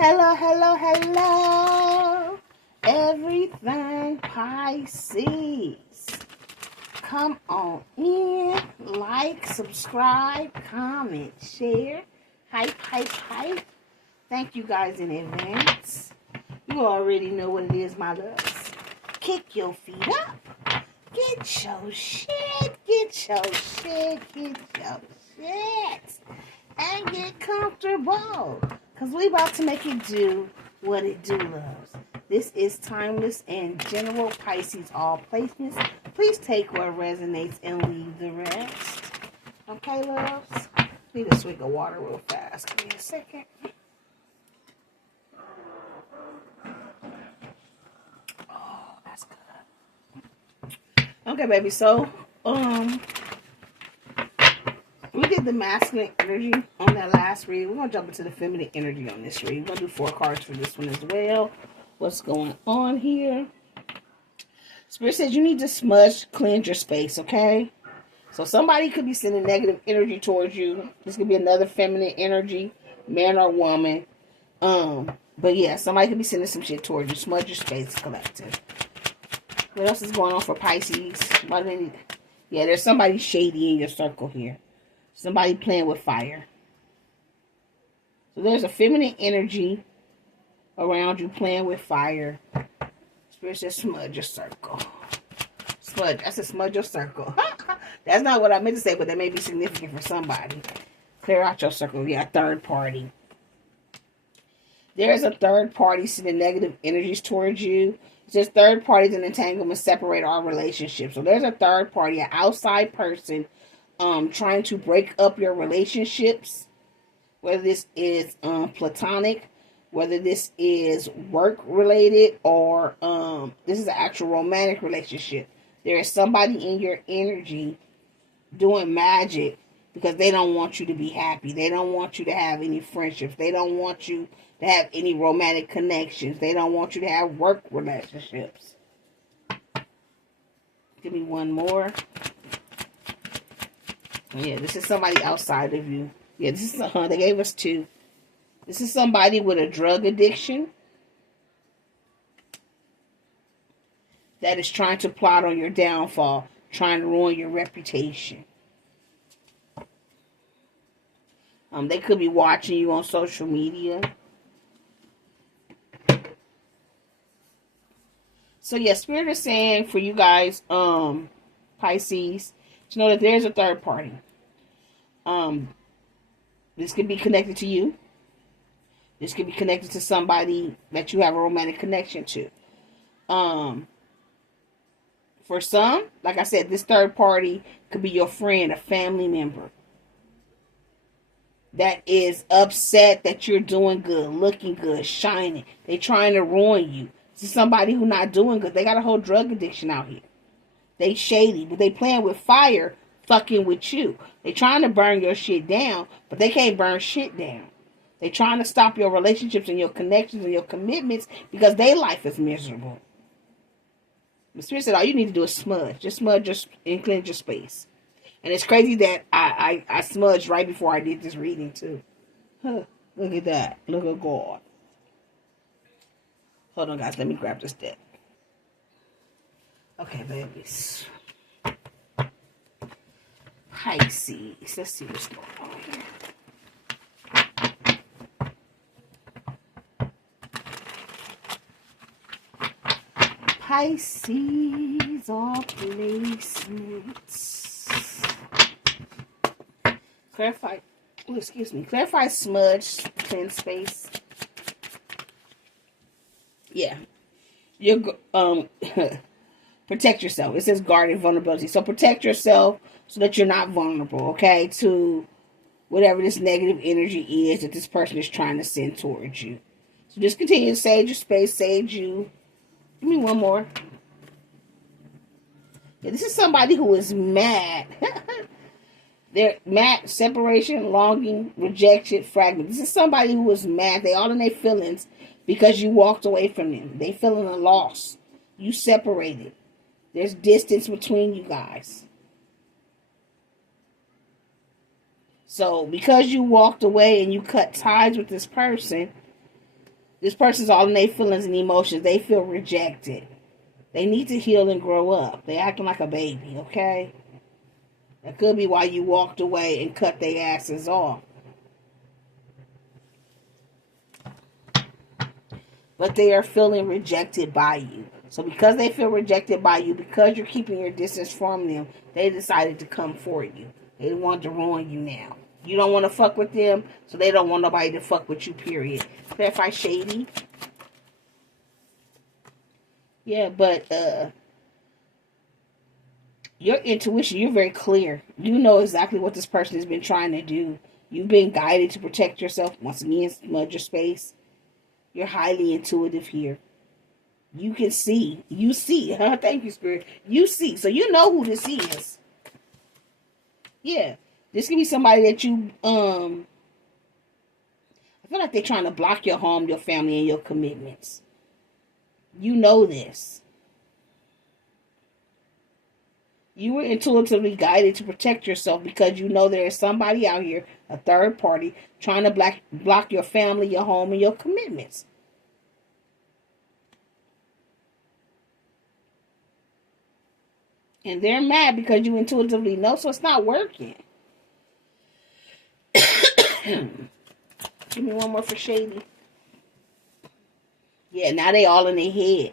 Hello, hello, hello. Everything Pisces. Come on in. Like, subscribe, comment, share. Hype, hype, hype. Thank you guys in advance. You already know what it is, my loves. Kick your feet up. Get your shit. Get your shit. Get your shit. And get comfortable. Because we about to make it do what it do, loves. This is timeless and general Pisces all placements. Please take what resonates and leave the rest. Okay, loves? Need a swig of water real fast. Give me a second. Oh, that's good. Okay, baby. So, we did the masculine energy on that last read. We're going to jump into the feminine energy on this read. We're going to do 4 cards for this one as well. What's going on here? Spirit says you need to smudge, cleanse your space, okay? So somebody could be sending negative energy towards you. This could be another feminine energy, man or woman. But yeah, somebody could be sending some shit towards you. Smudge your space, collective. What else is going on for Pisces? Yeah, there's somebody shady in your circle here. Somebody playing with fire. So there's a feminine energy around you playing with fire. Spirit says smudge your circle. Smudge. I said smudge your circle. That's not what I meant to say, but that may be significant for somebody. Clear out your circle. Yeah, third party. There's a third party sending negative energies towards you. It says third parties and entanglements separate our relationship. So there's a third party, an outside person, trying to break up your relationships, whether this is platonic, whether this is work related, or this is an actual romantic relationship. There is somebody in your energy doing magic because they don't want you to be happy. They don't want you to have any friendships. They don't want you to have any romantic connections. They don't want you to have work relationships. Give me one more. Yeah, this is somebody outside of you. Yeah, this is they gave us 2. This is somebody with a drug addiction that is trying to plot on your downfall, trying to ruin your reputation. They could be watching you on social media. So yeah, Spirit is saying for you guys, Pisces, to know that there's a third party. This could be connected to you. This could be connected to somebody that you have a romantic connection to. For some, like I said, this third party could be your friend, a family member that is upset that you're doing good, looking good, shining. They trying to ruin you. This is somebody who's not doing good. They got a whole drug addiction out here. They shady, but they playing with fire, fucking with you. They trying to burn your shit down, but they can't burn shit down. They trying to stop your relationships and your connections and your commitments because their life is miserable. The Spirit said all you need to do is smudge. Just smudge and cleanse your space. And it's crazy that I smudged right before I did this reading too. Huh, look at that. Look at God. Hold on, guys. Let me grab this deck. Okay, babies. Pisces. Let's see what's going on here. Pisces all placements. Clarify. Oh, excuse me. Clarify smudge, cleanse space. Yeah. You're protect yourself. It says guard and vulnerability. So protect yourself so that you're not vulnerable, okay, to whatever this negative energy is that this person is trying to send towards you. So just continue to sage your space, sage you. Give me one more. Yeah, this is somebody who is mad. They're mad, separation, longing, rejection, fragment. This is somebody who is mad. They all in their feelings because you walked away from them. They feeling a loss. You separated. There's distance between you guys. So because you walked away and you cut ties with this person, This person's all in their feelings and emotions. They feel rejected. They need to heal and grow up. They acting like a baby, okay? That could be why you walked away and cut their asses off. But they are feeling rejected by you. So because they feel rejected by you, because you're keeping your distance from them, they decided to come for you. They want to ruin you now. You don't want to fuck with them, so they don't want nobody to fuck with you, period. Clarify shady. Yeah, but your intuition, you're very clear. You know exactly what this person has been trying to do. You've been guided to protect yourself. Once again, smudge your space. You're highly intuitive here. You can see. You see. Thank you, Spirit. You see. So you know who this is. Yeah. This can be somebody that you, I feel like they're trying to block your home, your family, and your commitments. You know this. You were intuitively guided to protect yourself because you know there is somebody out here, a third party, trying to block your family, your home, and your commitments. And they're mad because you intuitively know, so it's not working. Give me one more for shady. Yeah, now they all in their head.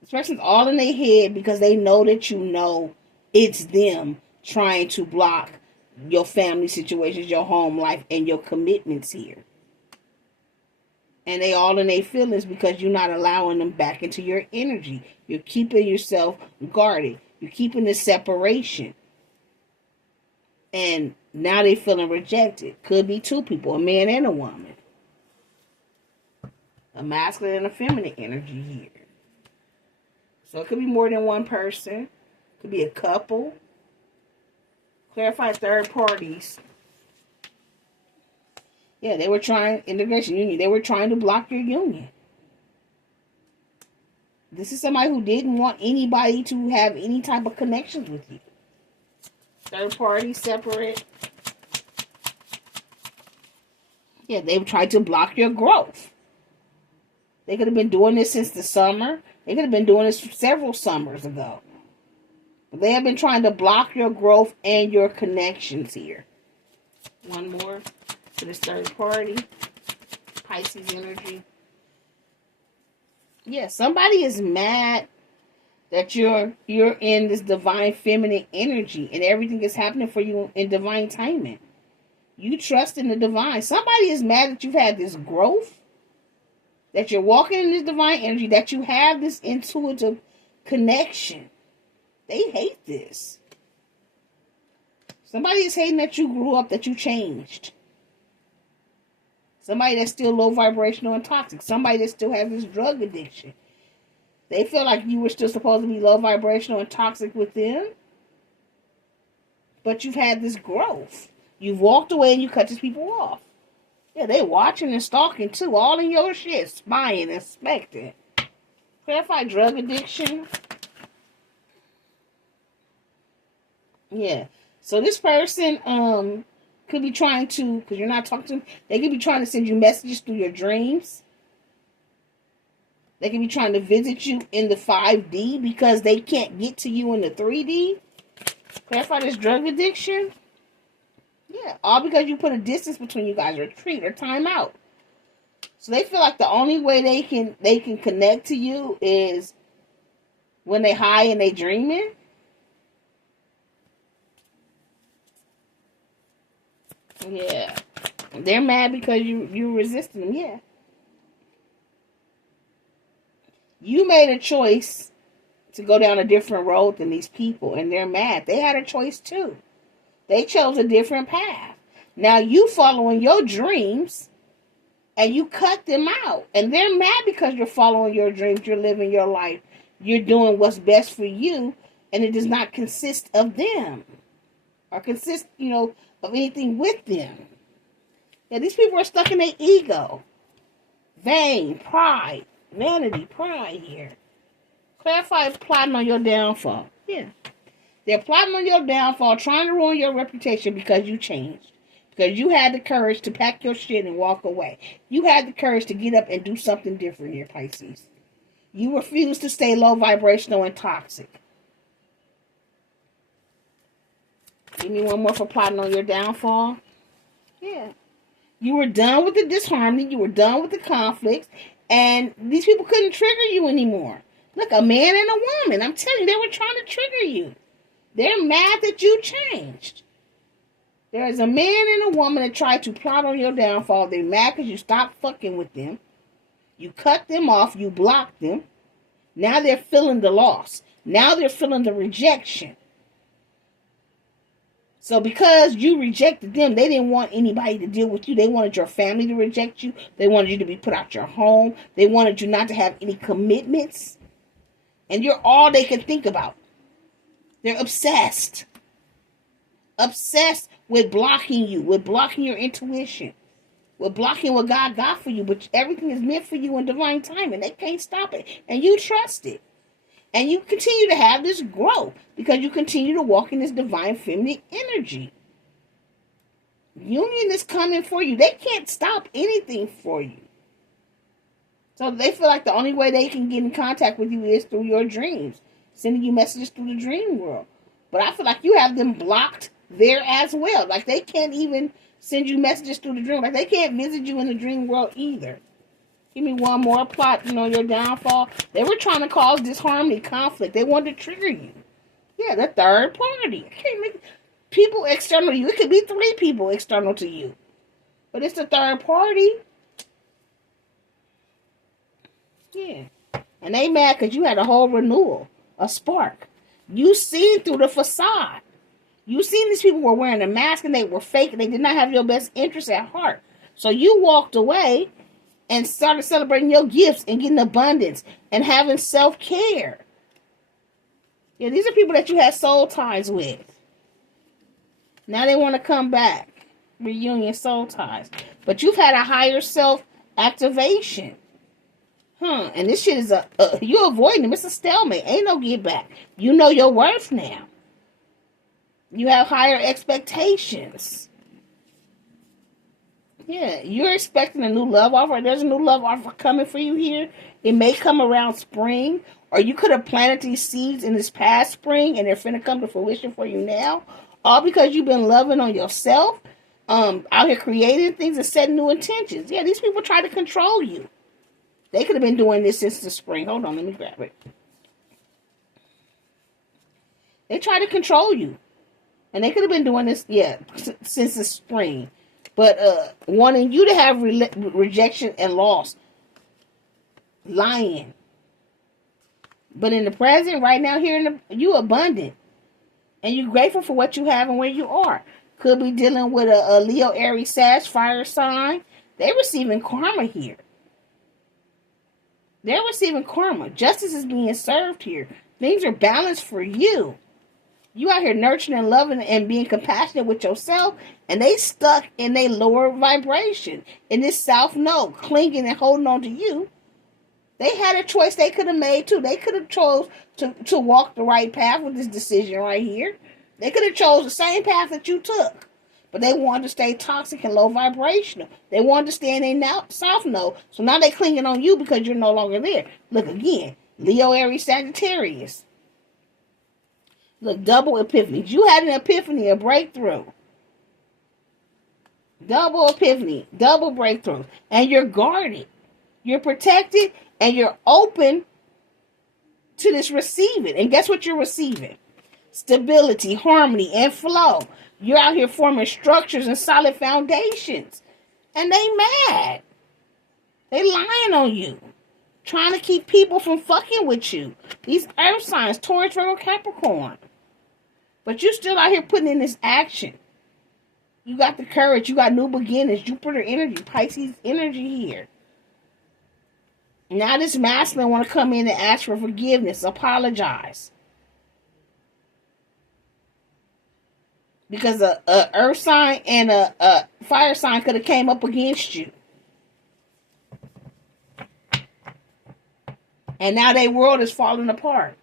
This person's all in their head because they know that you know it's them trying to block your family situations, your home life, and your commitments here. And they all in their feelings because you're not allowing them back into your energy. You're keeping yourself guarded. You're keeping the separation. And now they're feeling rejected. Could be two people, a man and a woman. A masculine and a feminine energy here. So it could be more than one person. It could be a couple. Clarify third parties. Yeah, they were trying, integration, union. They were trying to block your union. This is somebody who didn't want anybody to have any type of connections with you. Third party, separate. Yeah, they tried to block your growth. They could have been doing this since the summer. They could have been doing this several summers ago. But they have been trying to block your growth and your connections here. One more for this third party. Pisces energy. Yeah, somebody is mad that you're in this divine feminine energy and everything is happening for you in divine timing. You trust in the divine. Somebody is mad that you've had this growth, that you're walking in this divine energy, that you have this intuitive connection. They hate this. Somebody is hating that you grew up, that you changed. Somebody that's still low vibrational and toxic. Somebody that still has this drug addiction. They feel like you were still supposed to be low vibrational and toxic with them. But you've had this growth. You've walked away and you cut these people off. Yeah, they watching and stalking too. All in your shit. Spying, inspecting. Clarify drug addiction. Yeah. So this person could be trying to, because you're not talking to them, they could be trying to send you messages through your dreams. They could be trying to visit you in the 5D because they can't get to you in the 3D. Clarify this drug addiction. Yeah, all because you put a distance between you guys, retreat or time out. So they feel like the only way they can connect to you is when they high and they dreaming. Yeah. They're mad because you resisting them, yeah. You made a choice to go down a different road than these people, and they're mad. They had a choice too. They chose a different path. Now you following your dreams, and you cut them out. And they're mad because you're following your dreams, you're living your life, you're doing what's best for you, and it does not consist of them. Or consist, of anything with them. Yeah, these people are stuck in their ego. Vain, pride, vanity, pride here. Clarify plotting on your downfall. Yeah. They're plotting on your downfall, trying to ruin your reputation because you changed. Because you had the courage to pack your shit and walk away. You had the courage to get up and do something different here, Pisces. You refused to stay low vibrational and toxic. Give me one more for plotting on your downfall. Yeah. You were done with the disharmony. You were done with the conflicts. And these people couldn't trigger you anymore. Look, a man and a woman. I'm telling you, they were trying to trigger you. They're mad that you changed. There is a man and a woman that tried to plot on your downfall. They're mad because you stopped fucking with them. You cut them off. You blocked them. Now they're feeling the loss. Now they're feeling the rejection. So because you rejected them, they didn't want anybody to deal with you. They wanted your family to reject you. They wanted you to be put out your home. They wanted you not to have any commitments. And you're all they can think about. They're obsessed. Obsessed with blocking you, with blocking your intuition, with blocking what God got for you. But everything is meant for you in divine time, and they can't stop it. And you trust it. And you continue to have this growth because you continue to walk in this divine feminine energy. Union is coming for you. They can't stop anything for you. So they feel like the only way they can get in contact with you is through your dreams, sending you messages through the dream world. But I feel like you have them blocked there as well. Like they can't even send you messages through the dream. Like they can't visit you in the dream world either. Give me one more plot, on your downfall. They were trying to cause disharmony, conflict. They wanted to trigger you. Yeah, the third party. I can't make people external to you. It could be 3 people external to you. But it's the third party. Yeah. And they mad because you had a whole renewal, a spark. You seen through the facade. You seen these people were wearing a mask and they were fake and they did not have your best interest at heart. So you walked away and started celebrating your gifts and getting abundance and having self-care. Yeah, these are people that you had soul ties with. Now they want to come back. Reunion soul ties. But you've had a higher self activation. And this shit is you're avoiding them. It's a stalemate. Ain't no get back. You know your worth now. You have higher expectations. Yeah, you're expecting a new love offer. There's a new love offer coming for you here. It may come around spring, or you could have planted these seeds in this past spring, and they're finna come to fruition for you now. All because you've been loving on yourself, out here creating things and setting new intentions. Yeah, these people try to control you. They could have been doing this since the spring. Hold on, let me grab it. They try to control you. And they could have been doing this, since the spring. But wanting you to have rejection and loss. Lying. But in the present, right now, you abundant. And you're grateful for what you have and where you are. Could be dealing with a Leo, Aries, Sag, fire sign. They're receiving karma here. They're receiving karma. Justice is being served here. Things are balanced for you. You out here nurturing and loving and being compassionate with yourself, and they stuck in a lower vibration in this south node, clinging and holding on to you. They had a choice they could have made too. They could have chose to walk the right path with this decision right here. They could have chose the same path that you took, but they wanted to stay toxic and low vibrational. They wanted to stay in a south node, so now they're clinging on you because you're no longer there. Look again, Leo, Aries, Sagittarius. Look, double epiphanies. You had an epiphany, a breakthrough. Double epiphany, double breakthrough. And you're guarded. You're protected, and you're open to this receiving. And guess what you're receiving? Stability, harmony, and flow. You're out here forming structures and solid foundations. And they mad. They lying on you. Trying to keep people from fucking with you. These earth signs, Taurus, Virgo, Capricorn. But you still out here putting in this action. You got the courage. You got new beginnings. Jupiter energy. Pisces energy here. Now this masculine want to come in and ask for forgiveness. Apologize. Because a earth sign and a fire sign could have came up against you. And now their world is falling apart.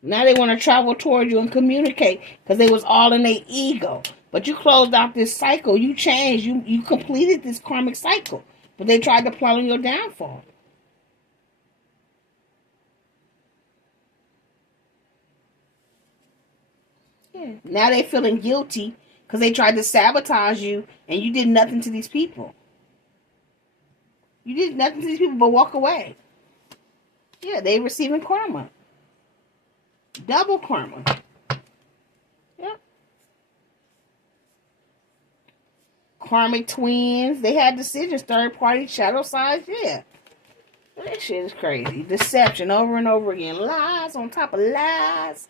Now they want to travel toward you and communicate because they was all in their ego. But you closed out this cycle. You changed. You completed this karmic cycle. But they tried to plot on your downfall. Yeah. Now they feeling guilty because they tried to sabotage you and you did nothing to these people. You did nothing to these people but walk away. Yeah, they receiving karma. Double karma. Yep. Karmic twins. They had decisions. Third party shadow sides. Yeah. That shit is crazy. Deception over and over again. Lies on top of lies.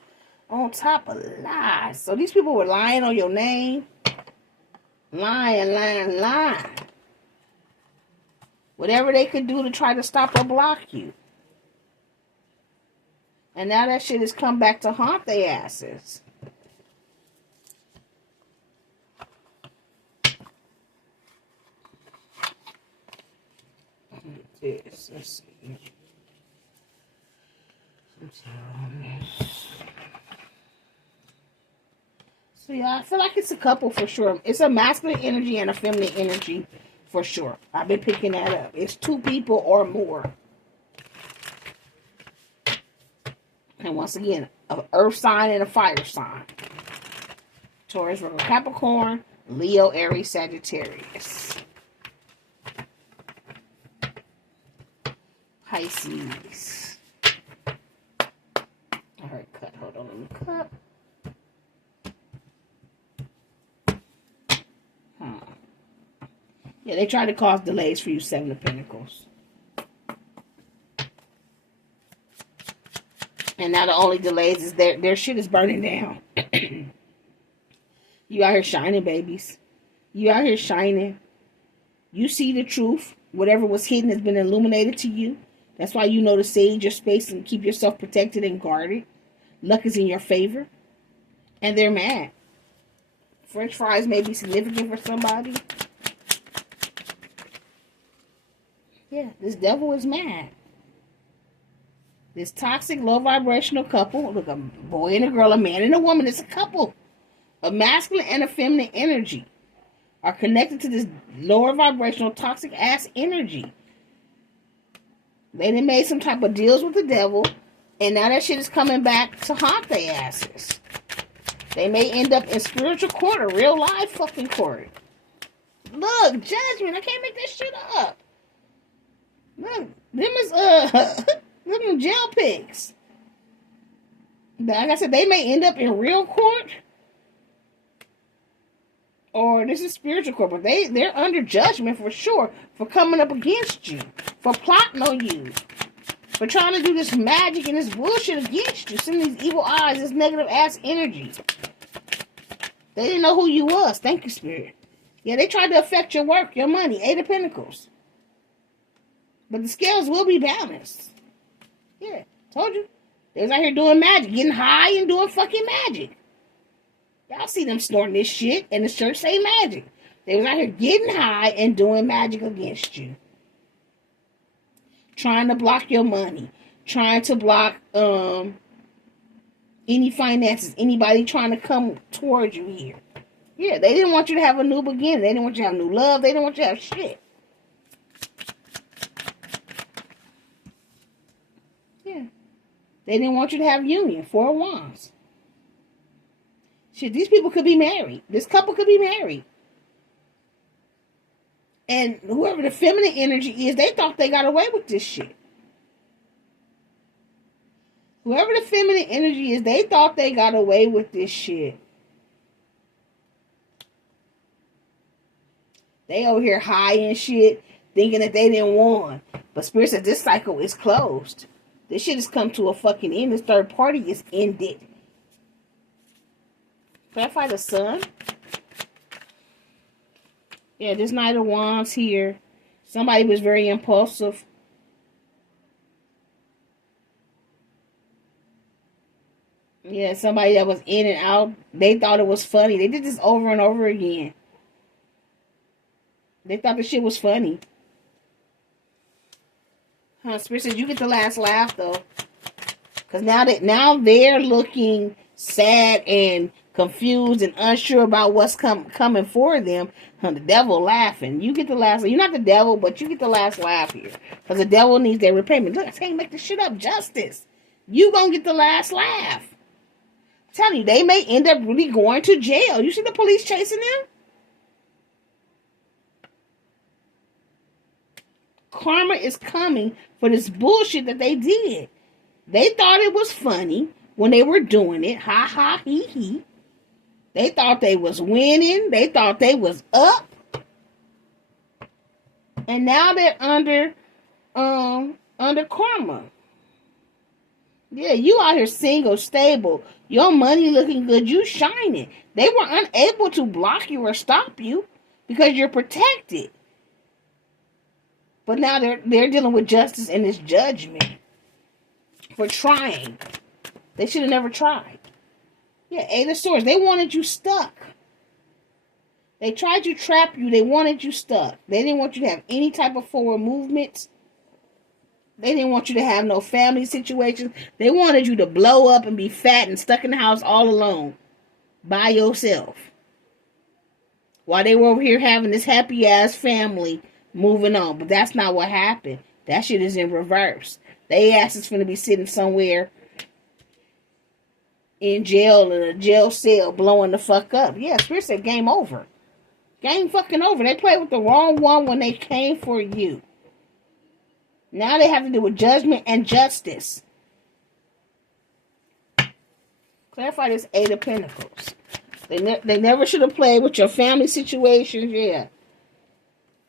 On top of lies. So these people were lying on your name. Lying. Whatever they could do to try to stop or block you. And now that shit has come back to haunt their asses. Let's see. So yeah, I feel like it's a couple for sure. It's a masculine energy and a feminine energy for sure. I've been picking that up. It's two people or more. And once again, an earth sign and a fire sign. Taurus, Virgo, Capricorn, Leo, Aries, Sagittarius. Pisces. Alright, cut. Hold on, let me cut. Yeah, they try to cause delays for you, Seven of Pentacles. And now the only delays is their shit is burning down. You out here shining, babies. You out here shining. You see the truth. Whatever was hidden has been illuminated to you. That's why you know to sage your space and keep yourself protected and guarded. Luck is in your favor. And they're mad. French fries may be significant for somebody. Yeah, this devil is mad. This toxic, low vibrational couple, look, a boy and a girl, a man and a woman, it's a couple. A masculine and a feminine energy are connected to this lower vibrational, toxic ass energy. They done made some type of deals with the devil, and now that shit is coming back to haunt their asses. They may end up in spiritual court or real life fucking court. Look, judgment, I can't make that shit up. Look, them is them jail pigs. Like I said, they may end up in real court, or this is spiritual court, but they're under judgment for sure for coming up against you, for plotting on you, for trying to do this magic and this bullshit against you, sending these evil eyes, this negative ass energy. They didn't know who you was. Thank you, Spirit. Yeah, they tried to affect your work, your money. 8 of Pentacles. But the scales will be balanced. Yeah, told you. They was out here doing magic, getting high and doing fucking magic. Y'all see them snorting this shit, and the church say magic. They was out here getting high and doing magic against you. Trying to block your money. Trying to block any finances. Anybody trying to come towards you here. Yeah, they didn't want you to have a new beginning. They didn't want you to have new love. They didn't want you to have shit. They didn't want you to have union. 4 of Wands. Shit, these people could be married. This couple could be married. And whoever the feminine energy is, they thought they got away with this shit. Whoever the feminine energy is, they thought they got away with this shit. They over here high and shit, thinking that they didn't won. But Spirit said this cycle is closed. This shit has come to a fucking end. This third party is ended. Clarify the sun. Yeah, this Knight of Wands here. Somebody was very impulsive. Yeah, somebody that was in and out. They thought it was funny. They did this over and over again. They thought the shit was funny. Spirit says you get the last laugh though, because now they're looking sad and confused and unsure about what's coming for them. The devil laughing. You get the last. You're not the devil, but you get the last laugh here, because the devil needs their repayment. Look, I can't make this shit up. Justice. You gonna get the last laugh. I'm telling you, they may end up really going to jail. You see the police chasing them? Karma is coming for this bullshit that they did. They thought it was funny when they were doing it. Ha ha he he. They thought they was winning. They thought they was up. And now they're under karma. Yeah, you out here single, stable. Your money looking good. You shining. They were unable to block you or stop you because you're protected. But now they're dealing with justice and this judgment for trying. They should have never tried. Yeah, Eight of Swords. They wanted you stuck. They tried to trap you. They wanted you stuck. They didn't want you to have any type of forward movements. They didn't want you to have no family situations. They wanted you to blow up and be fat and stuck in the house all alone by yourself. While they were over here having this happy ass family moving on. But that's not what happened. That shit is in reverse. They ass is going to be sitting somewhere in jail, in a jail cell, blowing the fuck up. Yeah, Spirit said game over. Game fucking over. They played with the wrong one when they came for you. Now they have to do with judgment and justice. Clarify this Eight of Pentacles. They never should have played with your family situations. Yeah.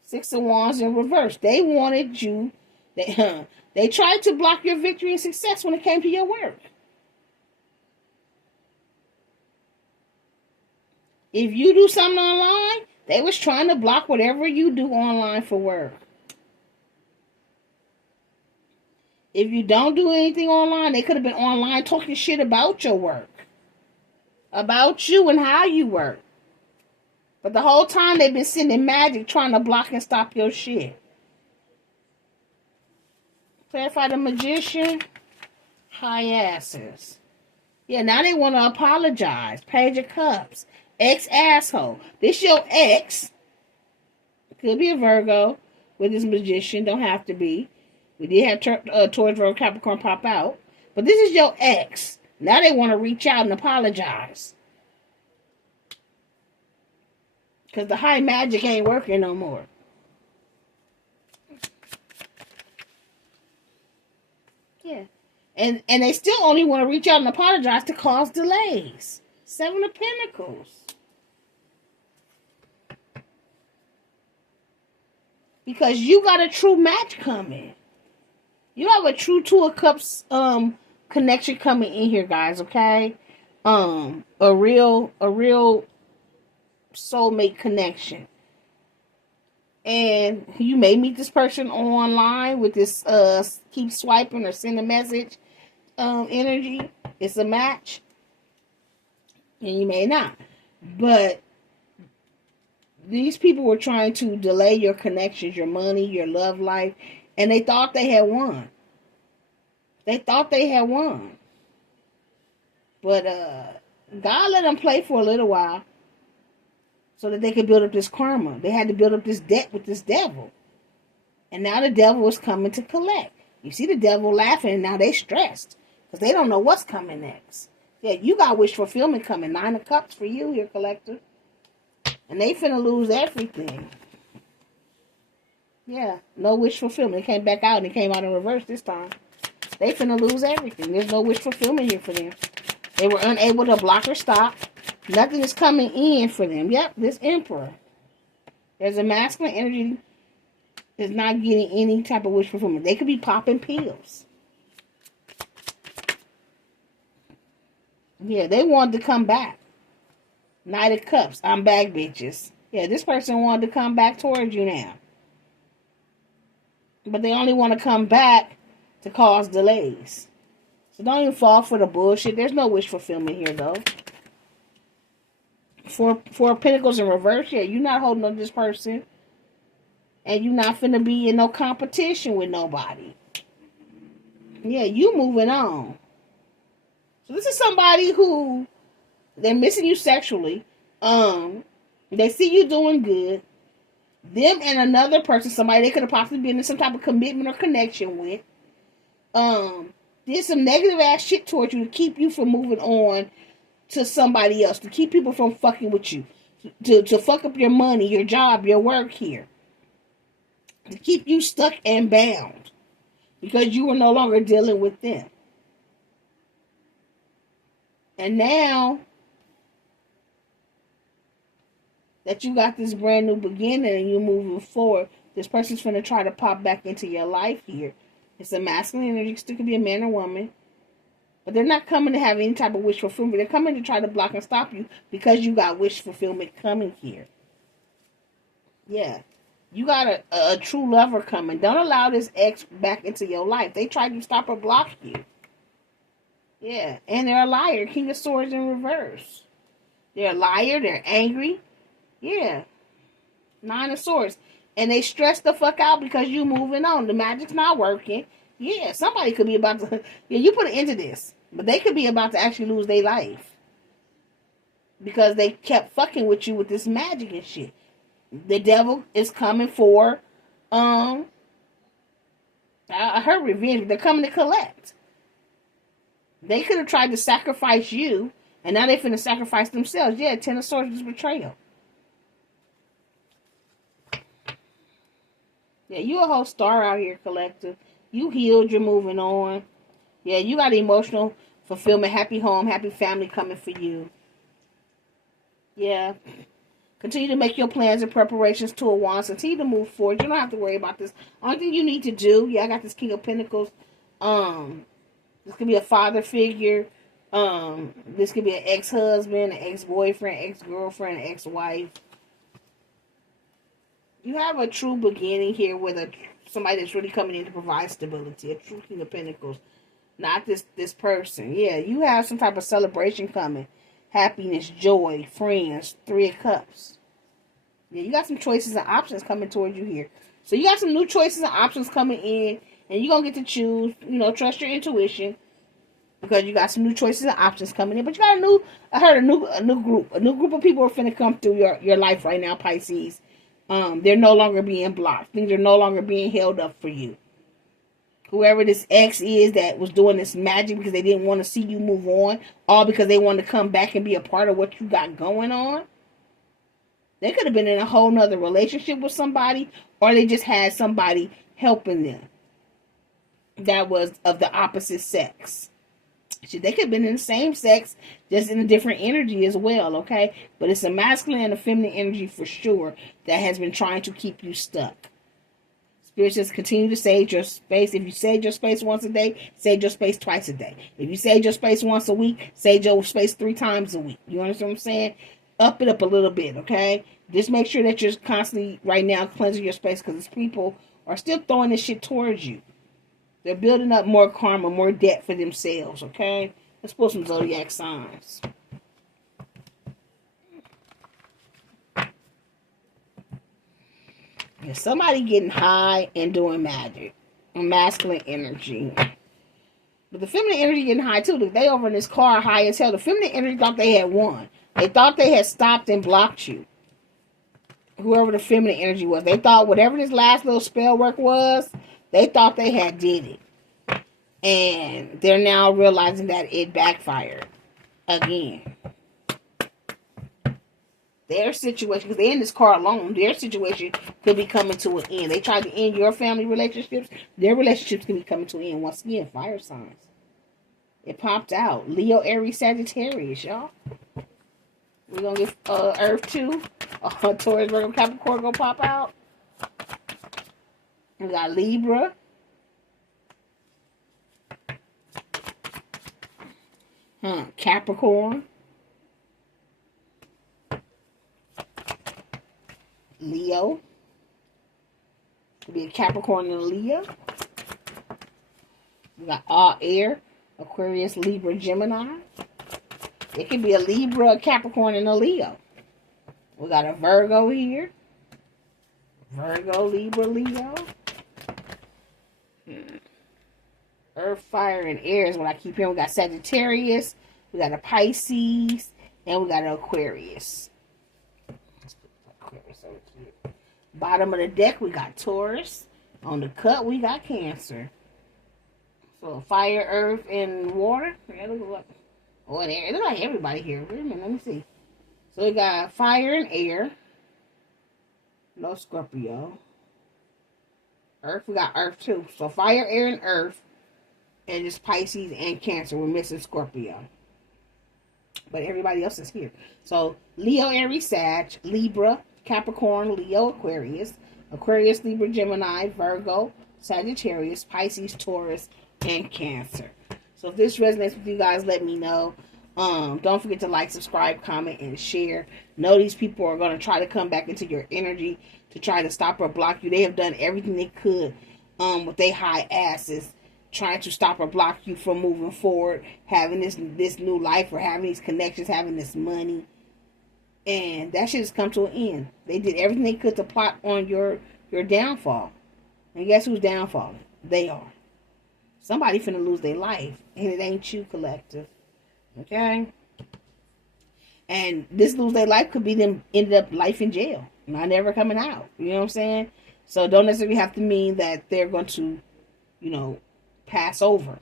Six of Wands in reverse. They wanted you. They tried to block your victory and success when it came to your work. If you do something online, they was trying to block whatever you do online for work. If you don't do anything online, they could have been online talking shit about your work. About you and how you work. But the whole time they've been sending magic trying to block and stop your shit. Clarify the Magician. High asses. Yeah, now they want to apologize. Page of Cups. Ex-asshole. This your ex. Could be a Virgo with this Magician. Don't have to be. We did have Taurus, Virgo, Capricorn pop out. But this is your ex. Now they want to reach out and apologize. Because the high magic ain't working no more. Yeah. And they still only want to reach out and apologize to cause delays. Seven of Pentacles. Because you got a true match coming. You have a true Two of Cups connection coming in here, guys, okay? A real soulmate connection. And you may meet this person online with this keep swiping or send a message energy. It's a match. And you may not. But these people were trying to delay your connections, your money, your love life. And they thought they had won. They thought they had won. But God let them play for a little while so that they could build up this karma. They had to build up this debt with this devil. And now the devil is coming to collect. You see the devil laughing, and now they stressed because they don't know what's coming next. Yeah, you got wish fulfillment coming. 9 of Cups for you here, collector. And they finna lose everything. Yeah, no wish fulfillment. It came back out and it came out in reverse this time. They finna lose everything. There's no wish fulfillment here for them. They were unable to block or stop. Nothing is coming in for them. Yep, this Emperor. There's a masculine energy is not getting any type of wish fulfillment. They could be popping pills. Yeah, they wanted to come back. Knight of Cups. I'm back, bitches. Yeah, this person wanted to come back towards you now. But they only want to come back to cause delays. So don't even fall for the bullshit. There's no wish fulfillment here, though. Four Pentacles in reverse. Yeah, you're not holding on to this person. And you're not finna be in no competition with nobody. Yeah, you moving on. So this is somebody who They're missing you sexually. They see you doing good. Them and another person, somebody they could have possibly been in some type of commitment or connection with, did some negative ass shit towards you to keep you from moving on to somebody else, to keep people from fucking with you, to fuck up your money, your job, your work here, to keep you stuck and bound because you were no longer dealing with them. And now that you got this brand new beginning and you're moving forward, this person's going to try to pop back into your life here. It's a masculine energy. It still could be a man or woman. But they're not coming to have any type of wish fulfillment. They're coming to try to block and stop you because you got wish fulfillment coming here. Yeah. You got a true lover coming. Don't allow this ex back into your life. They tried to stop or block you. Yeah. And they're a liar. King of Swords in reverse. They're a liar. They're angry. Yeah. Nine of Swords. And they stress the fuck out because you moving on. The magic's not working. Yeah, somebody could be about to... Yeah, you put an end to this. But they could be about to actually lose their life. Because they kept fucking with you with this magic and shit. The devil is coming for... her revenge. They're coming to collect. They could have tried to sacrifice you. And now they're finna sacrifice themselves. Yeah, Ten of Swords is betrayal. Yeah, you a whole star out here, collective. You healed, you're moving on. Yeah, you got emotional fulfillment, happy home, happy family coming for you. Yeah. Continue to make your plans and preparations to a Wands. Continue to move forward. You don't have to worry about this. Only thing you need to do, yeah, I got this King of Pentacles. This could be a father figure. This could be an ex-husband, an ex-boyfriend, ex-girlfriend, ex-wife. You have a true beginning here with somebody that's really coming in to provide stability. A true King of Pentacles. Not this person. Yeah, you have some type of celebration coming. Happiness, joy, friends, Three of Cups. Yeah, you got some choices and options coming towards you here. So you got some new choices and options coming in. And you're going to get to choose. You know, trust your intuition. Because you got some new choices and options coming in. But you got a new group. A new group of people are finna come through your life right now, Pisces. They're no longer being blocked. Things are no longer being held up for you. Whoever this ex is that was doing this magic because they didn't want to see you move on, all because they wanted to come back and be a part of what you got going on. They could have been in a whole nother relationship with somebody, or they just had somebody helping them that was of the opposite sex. They could have been in the same sex, just in a different energy as well, okay? But it's a masculine and a feminine energy for sure that has been trying to keep you stuck. Spirit says continue to sage your space. If you sage your space once a day, sage your space twice a day. If you sage your space once a week, sage your space 3 times a week. You understand what I'm saying? Up it up a little bit, okay? Just make sure that you're constantly, right now, cleansing your space because these people are still throwing this shit towards you. They're building up more karma, more debt for themselves, okay? Let's pull some zodiac signs. Yeah, somebody getting high and doing magic. Masculine energy. But the feminine energy getting high too. Look, they over in this car high as hell. The feminine energy thought they had won. They thought they had stopped and blocked you. Whoever the feminine energy was. They thought whatever this last little spell work was, they thought they had did it. And they're now realizing that it backfired again. Their situation, because they're in this car alone, their situation could be coming to an end. They tried to end your family relationships. Their relationships could be coming to an end. Once again, fire signs. It popped out. Leo, Aries, Sagittarius, y'all. We're going to get Earth 2. Taurus, Virgo, Capricorn going to pop out. We got Libra. Capricorn. Leo. Could be a Capricorn and a Leo. We got all air. Aquarius, Libra, Gemini. It could be a Libra, a Capricorn, and a Leo. We got a Virgo here. Virgo, Libra, Leo. Earth, fire, and air is what I keep hearing. We got Sagittarius. We got a Pisces. And we got an Aquarius. Let's put Aquarius over here. Bottom of the deck, we got Taurus. On the cut, we got Cancer. So fire, earth, and water. Oh, and air. It looks like everybody here. Wait a minute, let me see. So we got fire and air. No Scorpio. Earth, we got earth too. So fire, air, and earth. And just Pisces and Cancer. We're missing Scorpio. But everybody else is here. So Leo, Aries, Sag, Libra, Capricorn, Leo, Aquarius, Aquarius, Libra, Gemini, Virgo, Sagittarius, Pisces, Taurus, and Cancer. So if this resonates with you guys, let me know. Don't forget to like, subscribe, comment, and share. Know these people are going to try to come back into your energy to try to stop or block you. They have done everything they could with their high asses, trying to stop or block you from moving forward, having this new life, or having these connections, having this money. And that shit has come to an end. They did everything they could to plot on your downfall. And guess who's downfalling? They are. Somebody finna lose their life. And it ain't you, collective. Okay? And this lose their life could be them ended up life in jail. Not never coming out. You know what I'm saying? So don't necessarily have to mean that they're going to, you know, pass over.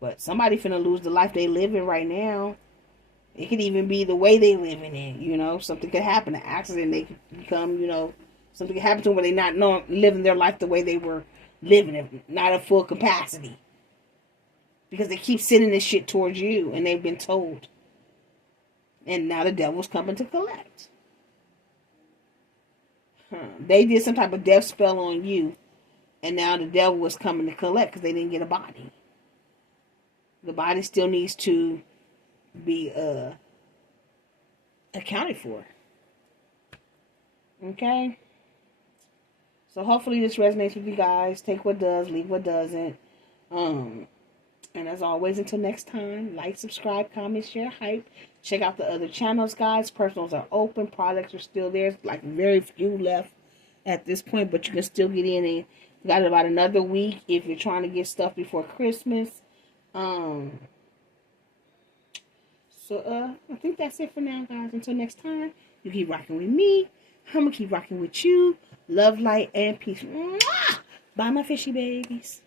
But somebody finna lose the life they live in right now. It could even be the way they living in, you know. Something could happen, an accident, they could become, you know, something could happen to them where they not living their life the way they were living it, not at full capacity. Because they keep sending this shit towards you, and they've been told. And now the devil's coming to collect. They did some type of death spell on you, and now the devil was coming to collect because they didn't get a body. The body still needs to be accounted for. Okay? So hopefully this resonates with you guys. Take what does, leave what doesn't. And as always, until next time, like, subscribe, comment, share, hype. Check out the other channels, guys. Personals are open. Products are still there. Like very few left at this point, but you can still get in. And we got about another week if you're trying to get stuff before Christmas. I think that's it for now, guys. Until next time, you keep rocking with me. I'm going to keep rocking with you. Love, light, and peace. Mwah! Bye, my fishy babies.